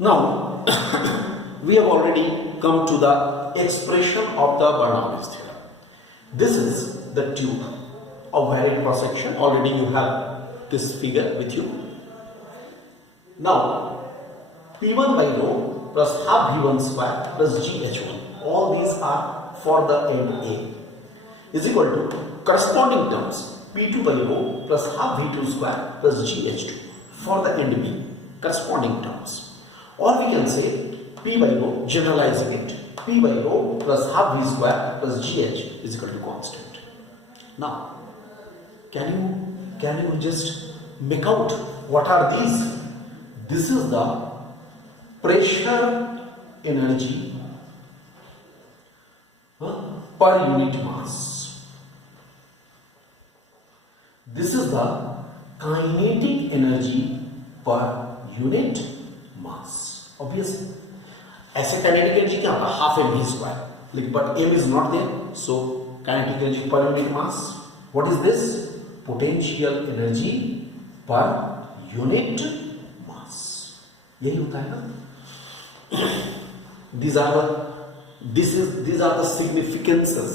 Now, we have already come to the expression of the Bernoulli's theorem. This is the tube of varied cross section. Already you have this figure with you. Now, P1 by rho plus half V1 square plus GH1. All these are for the end A is equal to corresponding terms P2 by rho plus half V2 square plus GH2 for the end B, corresponding terms. Or we can say P by rho, generalizing it, P by rho plus half V square plus GH is equal to constant. Now, can you just make out what are these? This is the pressure energy per unit mass. This is the kinetic energy per unit mass. Obviously, ऐसे kinetic energy क्या होगा? Half mv square. But m is not there, so kinetic energy per unit mass. What is this? Potential energy per unit mass. यही होता है ना? These are the significances,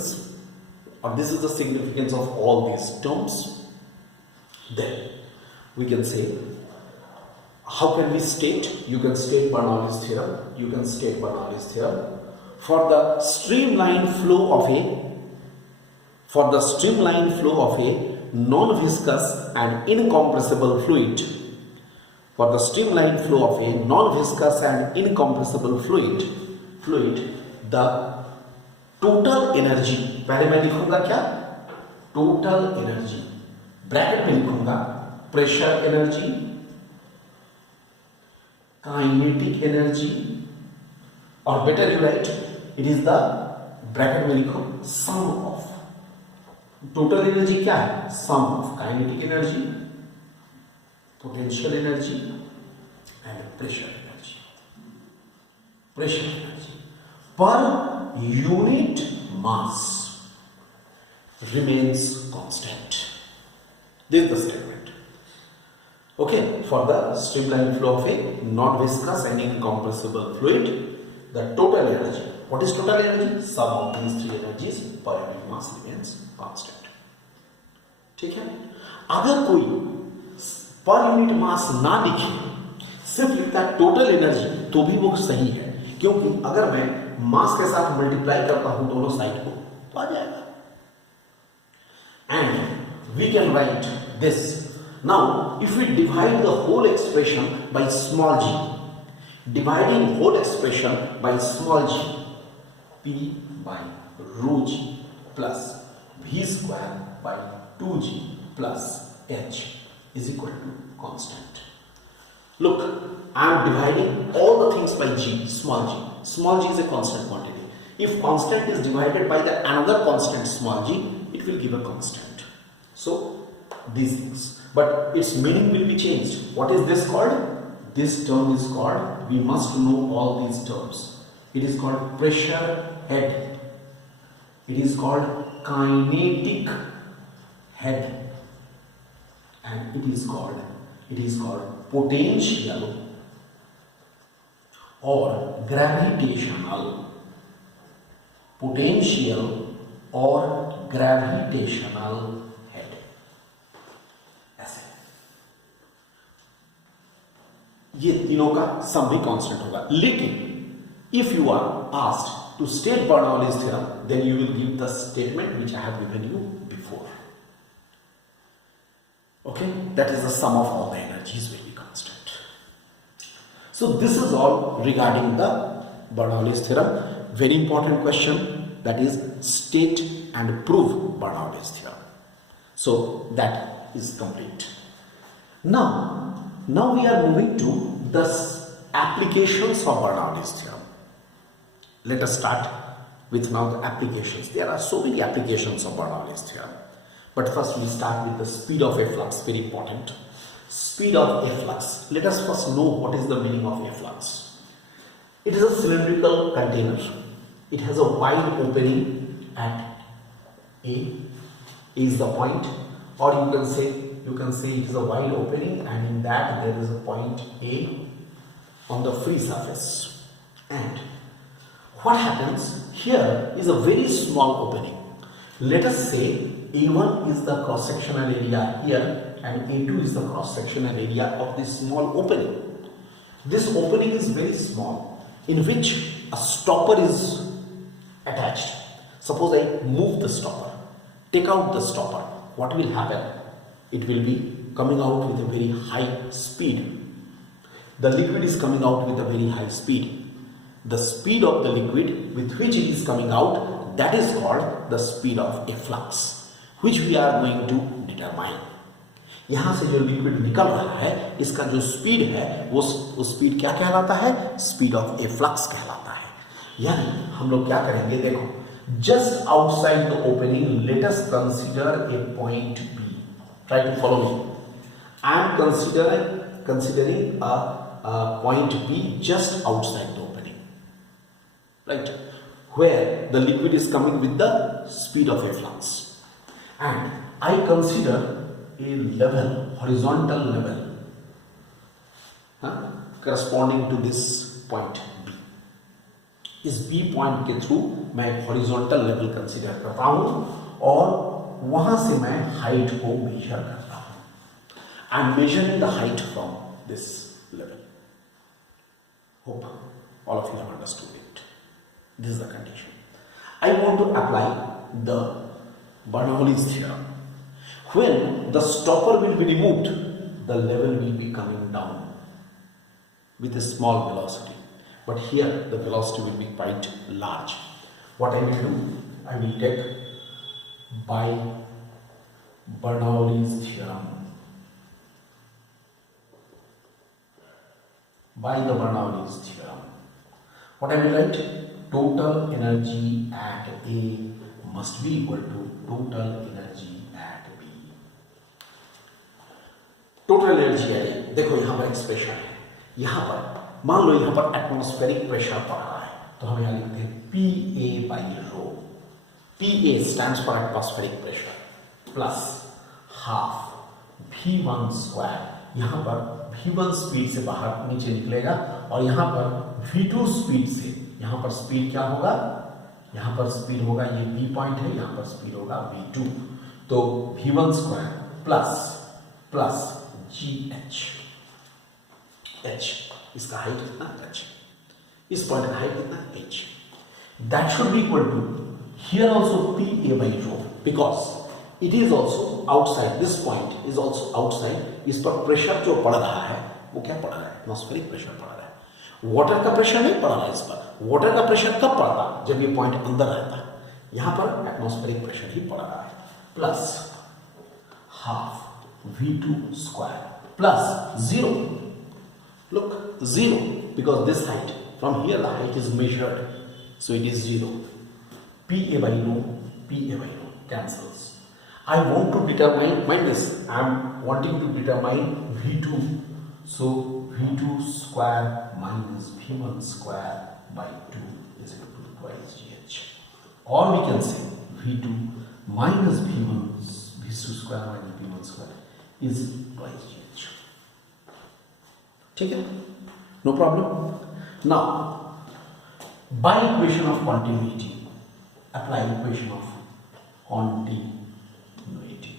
or this is the significance of all these terms. Then we can say, how can we state? You can state Bernoulli's theorem. For the streamlined flow of a non-viscous and incompressible fluid. For the streamlined flow of a non-viscous and incompressible fluid, the total energy, पहले मैं लिखूंगा क्या? Total energy, bracket में लिखूंगा pressure energy, kinetic energy, और better you write it is the bracket में लिखो sum of total energy क्या है? Sum of kinetic energy, potential energy and pressure energy पर unit mass remains constant. This is the statement. Okay, for the streamlined flow of a non-viscous and incompressible fluid, the total energy. What is total energy? Sum of these three energies per unit mass remains constant. ठीक है? अगर कोई पर unit मास ना लिखे, सिर्फ लिखता है टोटल एनर्जी, तो भी वो सही है, क्योंकि अगर मैं मास के साथ मल्टीप्लाई करता हूं दोनों साइड को तो आ जाएगा. And we can write this. Now, if we divide the whole expression by small g, dividing whole expression by small g, P by rho g plus V square by 2g plus h is equal to constant. Look, I am dividing all the things by g, small g. Small g is a constant quantity. If constant is divided by the another constant small g, it will give a constant. So these things, but its meaning will be changed. What is this called? This term is called, we must know all these terms. It is called pressure head. It is called kinetic head, and it is called potential or gravitational. Potential or gravitational head. ऐसे ये तीनों का सम भी constant होगा. लेकिन if you are asked to state Bernoulli's theorem, then you will give the statement which I have given you before. Okay, that is the sum of all the energies will be constant. So this is all regarding the Bernoulli's theorem. Very important question, that is state and prove Bernoulli's theorem. So that is complete. Now we are moving to the applications of Bernoulli's theorem. Let us start with now the applications. There are so many applications of Bernoulli's theorem. But first we start with the speed of a flux, very important. Speed of a flux. Let us first know what is the meaning of a flux. It is a cylindrical container. It has a wide opening at A. A is the point, or you can say it is a wide opening, and in that there is a point A, on the free surface. And what happens here is a very small opening. Let us say A1 is the cross-sectional area here and A2 is the cross-sectional area of this small opening. This opening is very small, in which a stopper is attached. Suppose I move the stopper, take out the stopper, what will happen? It will be coming out with a very high speed. The liquid is coming out with a very high speed. The speed of the liquid with which it is coming out, that is called the speed of efflux, which we are going to determine. यहाँ से जो liquid निकल रहा है, इसका जो speed है वो स्पीड क्या कहलाता है? स्पीड ऑफ एफ्लक्स कहलाता है। यानी हम लोग क्या करेंगे, देखो, just outside the opening let us consider a point B. Try to follow me. I am considering a point B just outside the opening, right, where the liquid is coming with the speed of efflux, and I consider a level, horizontal level, corresponding to this point B. इस B point के through मैं horizontal level consider करता हूं और वहां से मैं height को मेजर करता हूं. I am measuring the height from this level. Hope all of you have understood it. This is the condition. I want to apply the Bernoulli's theorem. When the stopper will be removed, the level will be coming down with a small velocity. But here the velocity will be quite large. What I will do, I will take by Bernoulli's theorem. By the Bernoulli's theorem. What I will write? Total energy at A must be equal to total energy at B. Total energy है, देखो यहां पर expression है. यहां पर मान लो यहां पर एटमॉस्फेरिक प्रेशर पड़ रहा है, तो हम यहां लिखते हैं PA by rho. PA stands for atmospheric pressure plus half V1 square. यहां पर V1 स्पीड से बाहर नीचे निकलेगा और यहां पर V2 स्पीड से, यहां पर स्पीड क्या होगा? यहां पर स्पीड होगा, ये B पॉइंट है, यहां पर स्पीड होगा V2. तो V1 square plus GH. H इसका हाइट कितना? H. इस पॉइंट का हाइट कितना? H. That should be equal to here also PA by rho, because it is also outside. This point is also outside. इस पर pressure जो पड़ रहा है वो क्या पड़ रहा है? एटमॉस्फेरिक प्रेशर पड़ रहा है. वाटर का प्रेशर नहीं पड़ रहा है इस पर. वाटर का प्रेशर कब पड़ रहा है? जब ये पॉइंट अंदर रहता है. यहां पर एटमॉस्फेरिक प्रेशर ही पड़ रहा है. Plus half V2 square plus 0. Look, 0, because this height, from here the height is measured, so it is 0. PA by rho cancels. I want to determine, mind this, I am wanting to determine V2, so V2 square minus V1 square by 2 is equal to twice GH. Or we can say V2 minus V2 square minus V1 square is twice GH. ठीक है? No problem. Now, by equation of continuity, apply equation of continuity.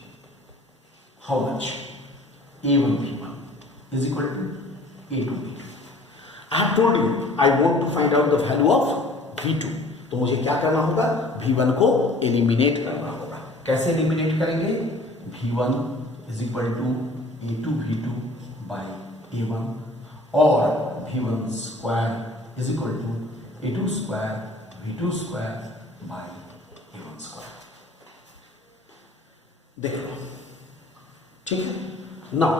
How much? A1 V1 is equal to A2 V2. I have told you I want to find out the value of V2. तो मुझे क्या करना होगा? V1 को eliminate करना होगा. कैसे eliminate करेंगे? V1 is equal to A2 V2 by A1, or V1 square is equal to A2 square V2 square by A1 square. देख लो, ठीक है? Now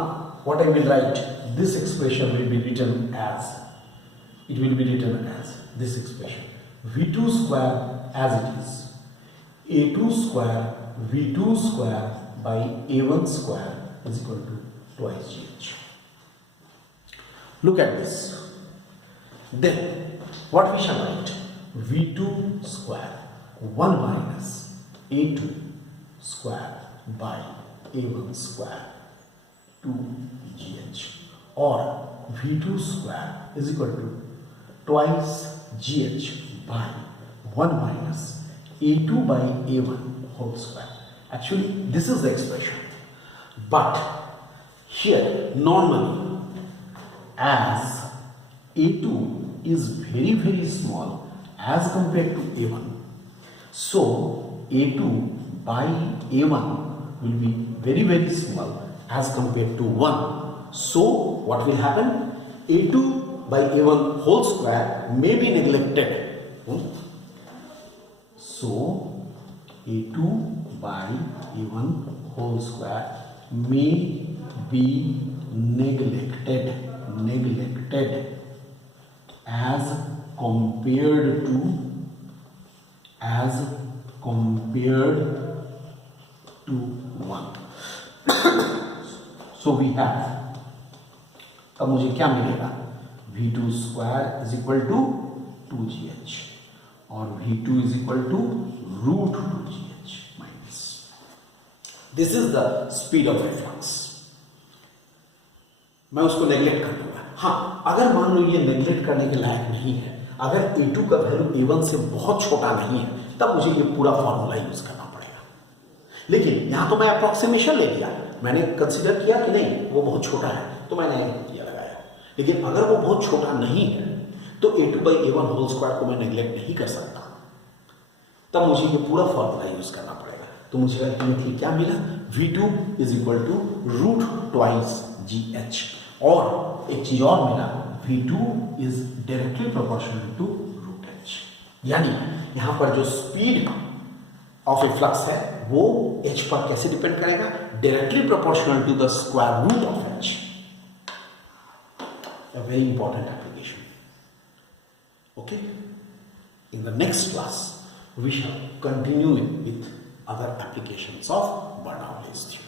what I will write, this expression will be written as, it will be written as this expression, V2 square as it is, A2 square V2 square by A1 square is equal to twice GH. Look at this. Then what we shall write? V2 square 1 minus A2 square by A1 square 2 GH. Or V2 square is equal to twice GH by 1 minus A2 by A1 whole square. Actually, this is the expression. But here, normally, as A2 is very, very small as compared to A1, so A2 by A1 will be very, very small as compared to 1. So, what will happen? A2 by A1 whole square may be neglected. So, A2 by A1 whole square may be neglected as compared to 1. So we have, अब मुझे क्या मिलेगा? V2 square is equal to 2GH और V2 is equal to root 2GH minus. This is the speed of reflux. मैं उसको neglect कर दूंगा. हाँ, अगर मान लो ये नेग्लेक्ट करने के लायक नहीं है, अगर A2 का वैल्यू A1 से बहुत छोटा नहीं है, तब मुझे ये पूरा फॉर्मूला यूज करना पड़ेगा. लेकिन यहां तो मैं अप्रोक्सीमेशन ले लिया, मैंने कंसीडर किया कि नहीं वो बहुत छोटा है, तो मैंने ये लगाया. लेकिन अगर वो बहुत छोटा नहीं है तो A2 by A1 whole square को मैं नेग्लेक्ट नहीं कर सकता, तब मुझे ये पूरा फॉर्मूला यूज करना पड़ेगा. तो मुझे अल्टीमेटली क्या मिला? V2 is equal to root twice GH. और एक चीज और मिला, V2 is directly proportional to root H. यानी यहां पर जो स्पीड ऑफ ए फ्लक्स है वो H पर कैसे डिपेंड करेगा? Directly proportional to the square root of H. A very important application. Okay? In the next class, we shall continue with other applications of Bernoulli's theorem.